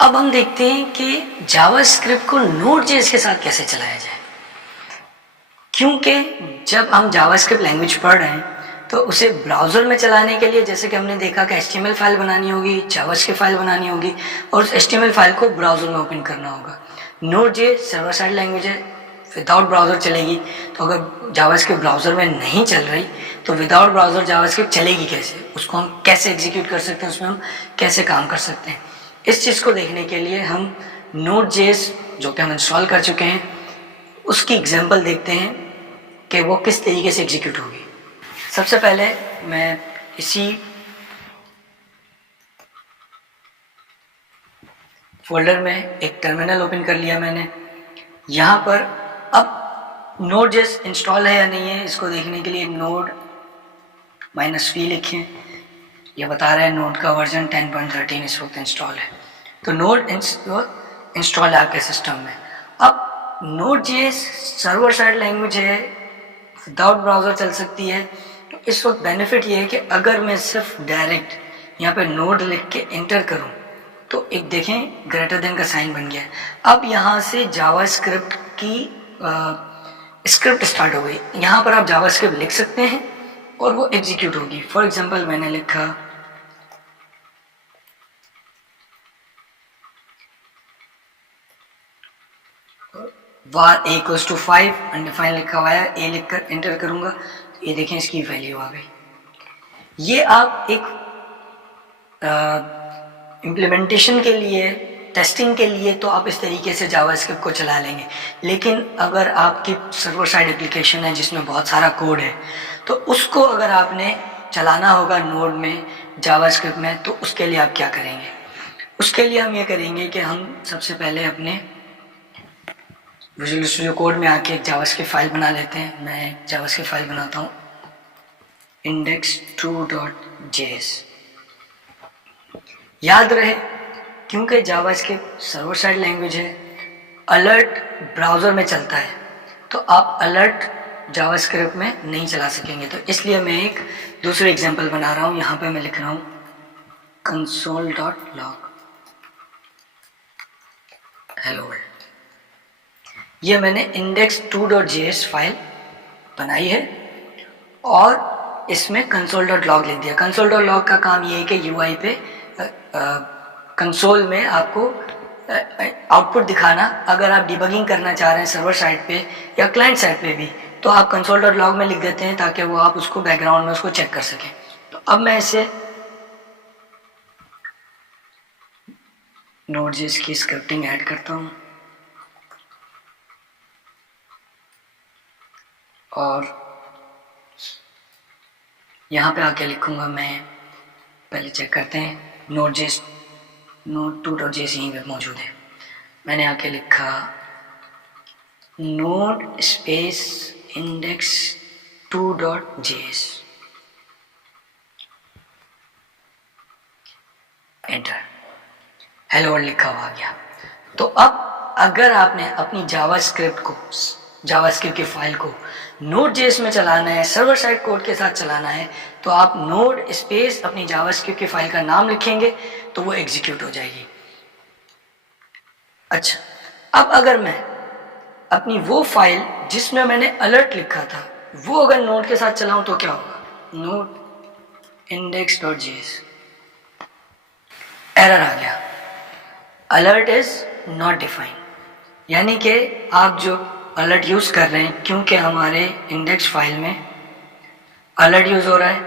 अब हम देखते हैं कि जावास्क्रिप्ट को नोड.जेएस के साथ कैसे चलाया जाए, क्योंकि जब हम जावास्क्रिप्ट लैंग्वेज पढ़ रहे हैं तो उसे ब्राउज़र में चलाने के लिए जैसे कि हमने देखा कि HTML फाइल बनानी होगी, जावास्क्रिप्ट फाइल बनानी होगी और उस HTML फाइल को ब्राउज़र में ओपन करना होगा। नोड.जेएस सर्वर साइड लैंग्वेज है, विदाउट ब्राउज़र चलेगी। तो अगर जावास्क्रिप्ट ब्राउज़र में नहीं चल रही तो विदाउट ब्राउज़र जावास्क्रिप्ट चलेगी कैसे, उसको हम कैसे एग्जीक्यूट कर सकते हैं, उसमें हम कैसे काम कर सकते हैं। इस चीज़ को देखने के लिए हम नोड.जेएस जो कि हम इंस्टॉल कर चुके हैं उसकी एग्जांपल देखते हैं कि वो किस तरीके से एग्जीक्यूट होगी। सबसे पहले मैं इसी फोल्डर में एक टर्मिनल ओपन कर लिया मैंने। यहाँ पर अब नोड.जेएस इंस्टॉल है या नहीं है इसको देखने के लिए नोड -v लिखें। यह बता रहा है नोड का वर्जन 10.13 इस वक्त इंस्टॉल है। तो नोड इंस्टॉल है आपके सिस्टम में। अब नोड.जेएस सर्वर साइड लैंग्वेज है, विदाउट ब्राउज़र चल सकती है। तो इस वक्त बेनिफिट ये है कि अगर मैं सिर्फ डायरेक्ट यहाँ पे नोड लिख के इंटर करूँ तो एक देखें ग्रेटर देन का साइन बन गया है। अब यहाँ से जावास्क्रिप्ट की स्क्रिप्ट स्टार्ट हो गई। यहाँ पर आप जावास्क्रिप्ट लिख सकते हैं और वो एग्जीक्यूट होगी। फॉर एग्जांपल मैंने लिखा var a = 5 अनडिफाइंड लिखा हुआ है, a लिखकर एंटर करूंगा तो ये देखें इसकी वैल्यू आ गई। ये आप एक इम्प्लीमेंटेशन के लिए, टेस्टिंग के लिए तो आप इस तरीके से जावास्क्रिप्ट को चला लेंगे, लेकिन अगर आपकी सर्वर साइड एप्लीकेशन है जिसमें बहुत सारा कोड है तो उसको अगर आपने चलाना होगा नोड में, जावास्क्रिप्ट में, तो उसके लिए आप क्या करेंगे? उसके लिए हम ये करेंगे कि हम सबसे पहले अपने विजुअल स्टूडियो कोड में आके एक जावास्क्रिप्ट फाइल बना लेते हैं। मैं एक जावास्क्रिप्ट फाइल बनाता हूँ index2.js। याद रहे क्योंकि जावास्क्रिप्ट सर्वर साइड लैंग्वेज है, अलर्ट ब्राउज़र में चलता है, तो आप अलर्ट जावास्क्रिप्ट में नहीं चला सकेंगे। तो इसलिए मैं एक दूसरे एग्जांपल बना रहा हूँ। यहाँ पे मैं लिख रहा हूँ console.log हेलो वर्ल्ड। ये मैंने index2.js फाइल बनाई है और इसमें console.log लिख दिया। console.log का काम ये है कि UI पे कंसोल में आपको आउटपुट दिखाना। अगर आप डिबगिंग करना चाह रहे हैं सर्वर साइड पे या क्लाइंट साइड पे भी तो आप console.log में लिख देते हैं ताकि वो आप उसको बैकग्राउंड में उसको चेक कर सकें। तो अब मैं इसे नोड.जेएस की स्क्रिप्टिंग ऐड करता हूँ और यहाँ पे आके लिखूँगा मैं, पहले चेक करते हैं नोड.जेएस node2.js यहीं पे मौजूद है। मैंने आके लिखा node space index2.js, enter, hello world लिखा हुआ आ गया। तो अब अगर आपने अपनी जावास्क्रिप्ट की फाइल को नोड.जेएस में चलाना है, सर्वर साइड कोड के साथ चलाना है, तो आप नोड स्पेस अपनी जावास्क्रिप्ट की फाइल का नाम लिखेंगे तो वो एग्जीक्यूट हो जाएगी। अच्छा, अब अगर मैं अपनी वो फाइल जिसमें मैंने अलर्ट लिखा था वो अगर नोड के साथ चलाऊं तो क्या होगा? नोड index.js, एरर आ गया, अलर्ट इज नॉट डिफाइंड। यानी कि आप जो अलर्ट यूज़ कर रहे हैं, क्योंकि हमारे इंडेक्स फाइल में अलर्ट यूज़ हो रहा है,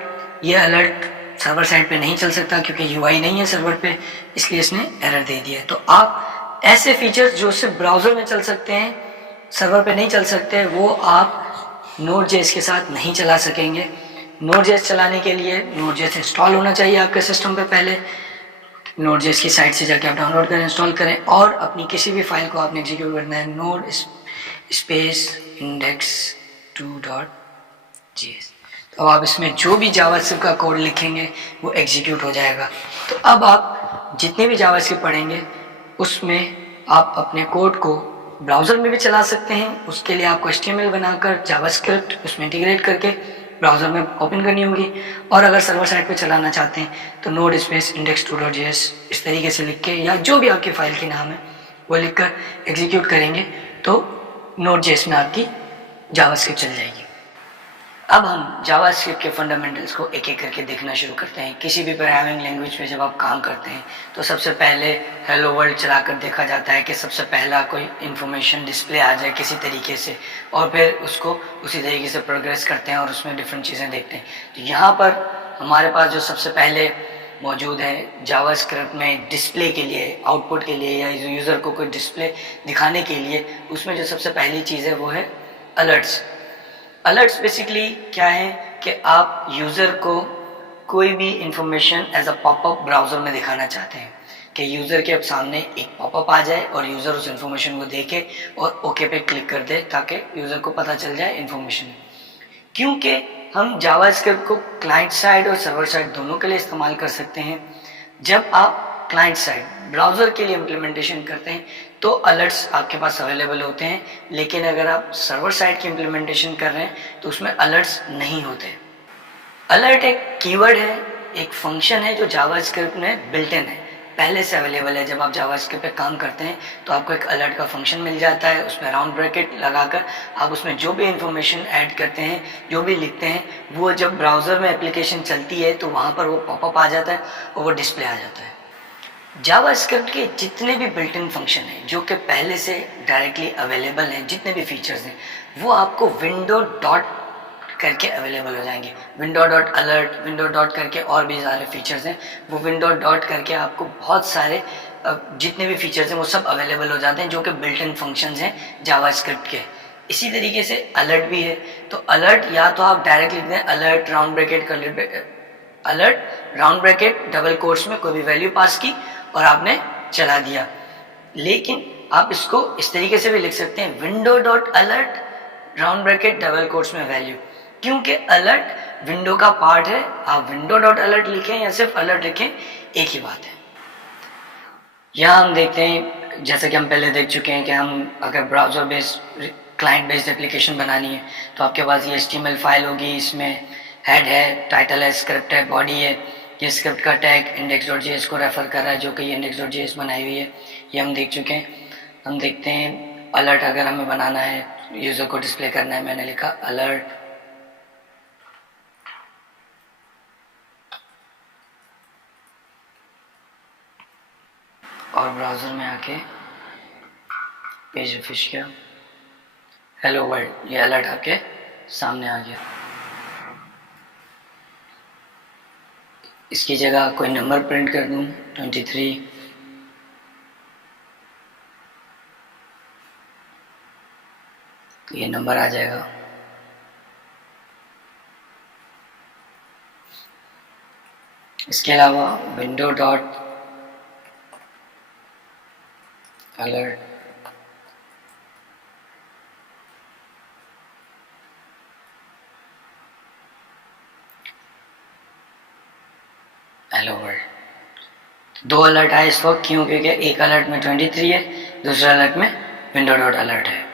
ये अलर्ट सर्वर साइड पे नहीं चल सकता क्योंकि UI नहीं है सर्वर पे, इसलिए इसने एरर दे दिया है। तो आप ऐसे फीचर्स जो सिर्फ ब्राउज़र में चल सकते हैं, सर्वर पे नहीं चल सकते, वो आप नोड.जेएस के साथ नहीं चला सकेंगे। नोड.जेएस चलाने के लिए नोड.जेएस इंस्टॉल होना चाहिए आपके सिस्टम पे। पहले नोड.जेएस की साइट से जाके आप डाउनलोड करें, इंस्टॉल करें और अपनी किसी भी फाइल को आपने एग्जीक्यूट करना है नोड स्पेस index2.js। तो आप इसमें जो भी जावास्क्रिप्ट का कोड लिखेंगे वो एग्जीक्यूट हो जाएगा। तो अब आप जितने भी जावास्क्रिप्ट पढ़ेंगे उसमें आप अपने कोड को ब्राउज़र में भी चला सकते हैं। उसके लिए आपको HTML बनाकर जावास्क्रिप्ट उसमें इंटीग्रेट करके ब्राउज़र में ओपन करनी होगी। और अगर सर्वर साइड पे चलाना चाहते हैं तो नोड स्पेस index2.js इस तरीके से लिख के, या जो भी आपकी फ़ाइल की नाम है वो लिख कर एग्जीक्यूट करेंगे तो Node.js में आपकी जावास्क्रिप्ट चल जाएगी। अब हम जावास्क्रिप्ट के फंडामेंटल्स को एक एक करके देखना शुरू करते हैं। किसी भी प्रोग्रामिंग लैंग्वेज पे जब आप काम करते हैं तो सबसे पहले हेलो वर्ल्ड चलाकर देखा जाता है कि सबसे पहला कोई इन्फॉर्मेशन डिस्प्ले आ जाए किसी तरीके से, और फिर उसको उसी तरीके से प्रोग्रेस करते हैं और उसमें डिफरेंट चीज़ें देखते हैं। तो यहाँ पर हमारे पास जो सबसे पहले मौजूद है जावास्क्रिप्ट में डिस्प्ले के लिए, आउटपुट के लिए, या यूज़र को कोई डिस्प्ले दिखाने के लिए, उसमें जो सबसे पहली चीज़ है वो है अलर्ट्स। अलर्ट्स बेसिकली क्या है कि आप यूज़र को कोई भी information as a popup browser में दिखाना चाहते हैं कि यूज़र के अब सामने एक पॉपअप आ जाए और यूज़र उस इंफॉर्मेशन को देखे और ओके पे क्लिक कर दे ताकि यूज़र को पता चल जाए इंफॉर्मेशन। क्योंकि हम जावास्क्रिप्ट को क्लाइंट साइड और सर्वर साइड दोनों के लिए इस्तेमाल कर सकते हैं। जब आप क्लाइंट साइड ब्राउज़र के लिए इम्प्लीमेंटेशन करते हैं तो अलर्ट्स आपके पास अवेलेबल होते हैं, लेकिन अगर आप सर्वर साइड की इम्प्लीमेंटेशन कर रहे हैं तो उसमें अलर्ट्स नहीं होते। अलर्ट एक कीवर्ड है, एक फंक्शन है जो जावास्क्रिप्ट में बिल्ट इन है, पहले से अवेलेबल है। जब आप जावास्क्रिप्ट पे काम करते हैं तो आपको एक अलर्ट का फंक्शन मिल जाता है, उसमें राउंड ब्रैकेट लगाकर आप उसमें जो भी इंफॉर्मेशन ऐड करते हैं, जो भी लिखते हैं, वो जब ब्राउज़र में एप्लीकेशन चलती है तो वहाँ पर वो पॉपअप आ जाता है और वो डिस्प्ले आ जाता है। जावास्क्रिप्ट के जितने भी बिल्ट इन फंक्शन हैं जो कि पहले से डायरेक्टली अवेलेबल हैं, जितने भी फीचर्स हैं वो आपको विंडो डॉट करके अवेलेबल हो जाएंगे। Window dot alert, window dot करके और भी सारे फीचर्स हैं, वो विंडो डॉट करके आपको बहुत सारे जितने भी फीचर्स हैं वो सब अवेलेबल हो जाते हैं जो कि बिल्ट इन फंक्शंस हैं जावास्क्रिप्ट के। इसी तरीके से अलर्ट भी है, तो अलर्ट या तो आप डायरेक्ट लिख दें alert round bracket alert round bracket double quotes में कोई भी वैल्यू पास की और आपने चला दिया। लेकिन आप इसको इस तरीके से भी लिख सकते हैं window dot alert round bracket double quotes में वैल्यू, क्योंकि अलर्ट विंडो का पार्ट है। आप विंडो डॉट अलर्ट लिखें या सिर्फ अलर्ट लिखें एक ही बात है। यहाँ हम देखते हैं, जैसे कि हम पहले देख चुके हैं कि हम अगर browser based client based application बनानी है तो आपके पास ये HTML फाइल होगी, इसमें हेड है, टाइटल है, स्क्रिप्ट है, बॉडी है। ये स्क्रिप्ट का टैग index.js को रेफर कर रहा है जो कि ये index.js बनाई हुई है, ये हम देख चुके हैं। हम देखते हैं अलर्ट अगर हमें बनाना है, यूज़र को डिस्प्ले करना है, मैंने लिखा अलर्ट और ब्राउज़र में आके पेज रिफ्रेश किया, हेलो वर्ल्ड, ये अलर्ट आपके सामने आ गया। इसकी जगह कोई नंबर प्रिंट कर दूं 23, तो ये नंबर आ जाएगा। इसके अलावा window dot alert hello world, दो अलर्ट आए इस वक्त, क्यों? क्योंकि एक अलर्ट में 23 है, दूसरे अलर्ट में विंडो डॉट अलर्ट है।